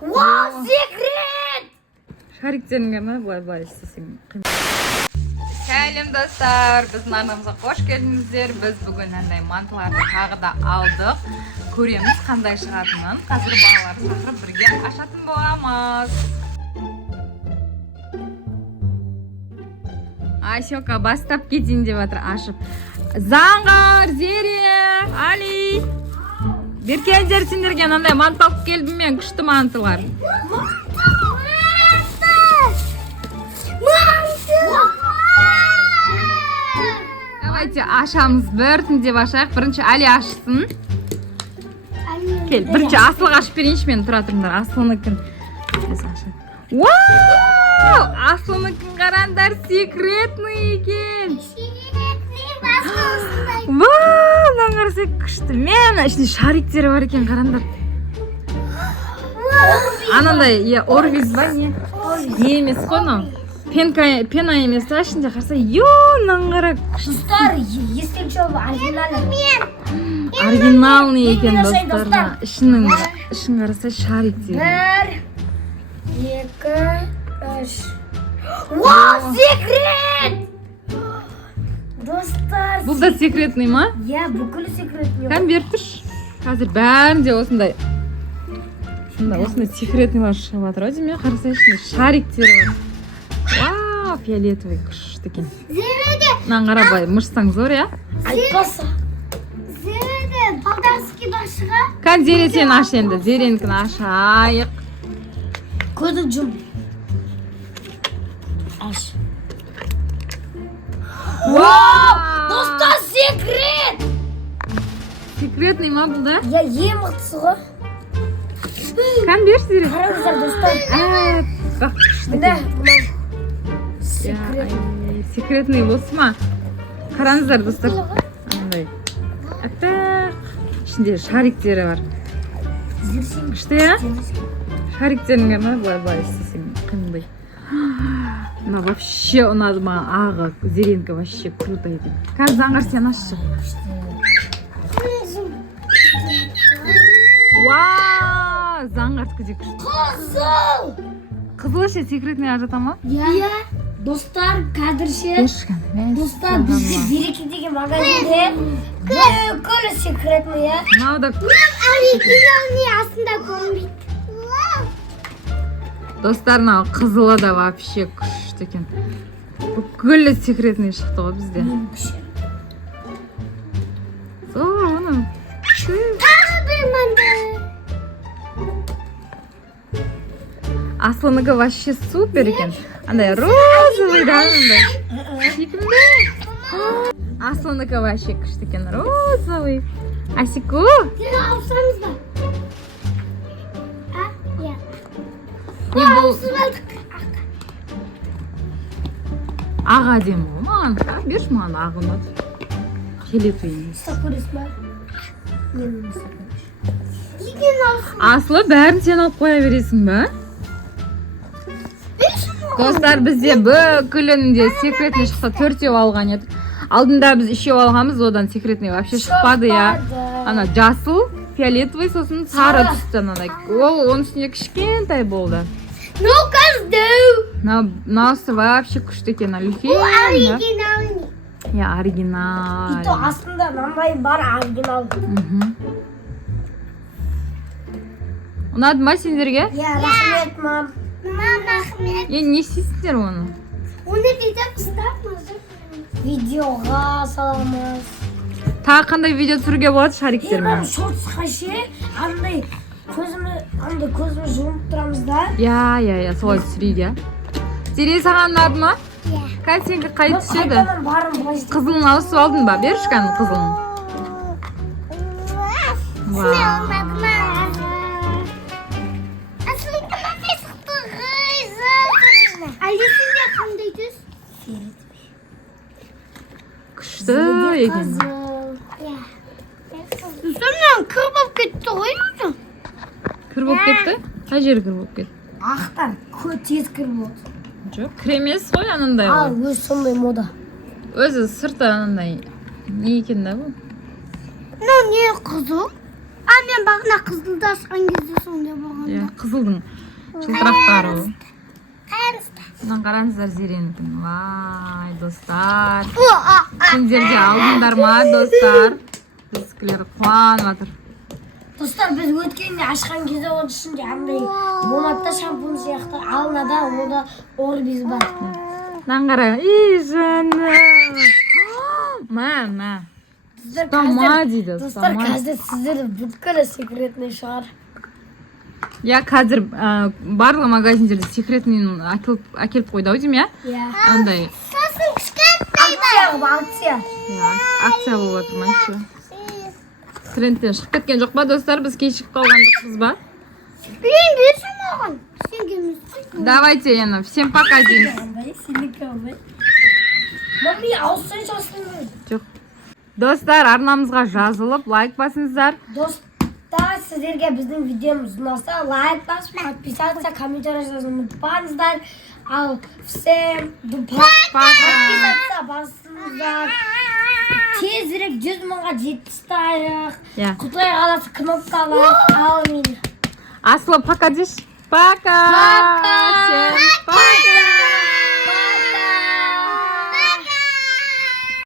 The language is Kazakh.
Wow, secret! Şarikтеріңе ма былай істесең. Сәлем достар, біздің арнамызға қош келдіңіздер. Біз бүгін андай мантыларды тағы да алдық. Көреміз қандай шығатынын. Қазір балаларды шақырып бірге ашатын боламыз. Айшока бастап кетейін деп жатыр ашып. Заңғар, Зере, Али. Беркендер сендерге андай манты алып келдім мен, күшті мантылар. Давайте ашамыз, біртіндеп ашайық. Бірінші Али ашсын. Кел, бірінші Асылға ашып берейінші, мен тұра тұрыңдар. Асылыныкін. Вау! Асылыныкін қарандар, секретный екен. Вау, мынаны қарасай күшті. Мен ішінде шариктері бар екен, қарандар. Анандай, орвиз ба не? Не емес қой, но пена емес та, ішінде қарасай, мынаны қара күшті. Достар, есте жолы оригинальный. Оригиналный екен, достар. Ішін қарасай шариктері. 1, 2, 3. Вау, секрет! Достар. Бұл да секретный ма? Бүкілі секретный. Кәм беріп тұрш. Қазір бәрінде осындай секретныйлар шығып жатыр. Өдеме қарасай ішінде шариктері бар. Вау, фиолетовый күшті екен. Зереде. Мынаны қарабай, мышсаң зор, я? Айтпаса. Зереде, балдарский башыға. Кән Зере сен аш енді, Зеренікін ашайық. Көзі жұм. Аш. Вау! Достар, секрет! Секретный ма бұл да? Ең мықтысы ғой. Кән бер Зере. Қараңыздар, достар. Бақ күшті Мында, екен. секрет. Секретный болсы ма? Қараңыздар, достар. Андай. Аттақ. Ішінде шариктері бар. Күшті, я? Шариктеріңе ма? Былай істесең. Қимылдай. Мына вообще ұнады ма? Ағы. Зеренка вообще круто екен. Кән заңғар сен ашшы. Вау! Заңғартқы де күшті. Қызыл! Қызыл ше секретный ажата ма? Достар, кәдірше. Достар, Достар, бізде Береке деген магазинде бүкілі секретный, я. Мынау да Оригинальный астында көрінбейді. достар, мынау қызылы да вообще күшті екен. Бүкілі секретный шықты ғой бізде. Зор, оны. Тағы бір манды. Асылыныкі вообще супер екен. Андай розовый, да, андай. Сүйкімді. Асылыныкі вообще күшті екен. Розовый. Асику? Алсамыз ба? Не бұл? Аға дем ғой маған. Берш маған ағы ұнады. Фиолетовый емес. Асылы бәрін сен алып қоя бересің ба? Достар, бізде бүкілінде секретный шықса 4-еу алған едік. Алдында біз 3-еу алғанбыз, одан секретный вообще шықпады, я. Ана жасыл, фиолетовый, сосын сары түсті анандай. Ол оның үстінде кішкентай болды. Ну, каждый. Мынаусы вообще күшті екен, үлкен. Оригинальный. Оригинал. И то астында мынандай бар оригинал. Ұнады ма сендерге? Рахмет, мам. Мам, рахмет. Не істейсіңдер оны? Оны видео ұстапмыз. Видеоға саламыз. Тағы қандай видео түсіруге болады шариктермен? Шортсқа ше, андай көзімі жұмып тұрамыз да. Солай түсірейік, Зере саған ұнады ма? Кән сенгі қай түседі? Қызылын ауысып алдың ба? Берші кән қызылын. Әлесінде қандай түс? Күшті екен. Үстімнен кір болып кетті ғой өзі. Кір болып кетті? Қай жері кір болып кетті? Ақтан тез кір болды. Жоқ, кір емес қой анандай ғой. Өзі сондай мода. Өзі сырты анандай. Не екен да бұл? Не қызыл? Мен бағына қызылды ашқан кезде сондай болған. Қызылдың жылтырақтары. Мына қараңыздар Зеренікін. Вай, достар. Сендер де алдыңдар ма, достар? Біздікілер қуанып жатыр. Достар, біз өткенде ашқан кезде оның ішінде андай болматта шампунь сияқты алынады, ода орбиз бар. Мынаны қара. Ей, жаным. Мама. Ұстама дейді, Достар, ұстама. қазір сіздерді бүткілі секретный шығар. Я қазір барлық магазиндерде секретный әкеліп қойды ау деймін, Иә. Андай. Акция. Акция болып жатыр ма еще? Трендтен шығып кеткен жоқ па, достар? Біз кешігіп қалған жоқпыз ба? Давайте, Яна, всем пока дейміз. Мамми, ауызсың жасың. Жоқ. Достар, арнамызға жазылып, лайк басыңыздар. Достар, сіздерге біздің видеомыз ұнаса, лайк басып, подписаться, комментарий жазуын ұмытпаңыздар. Ал всем подписаться басыңыздар. Тезірек 100 мыңға жетістайық. Құдай қаласы кнопкалар. Аумин. Асылы, пока дейш. Пока.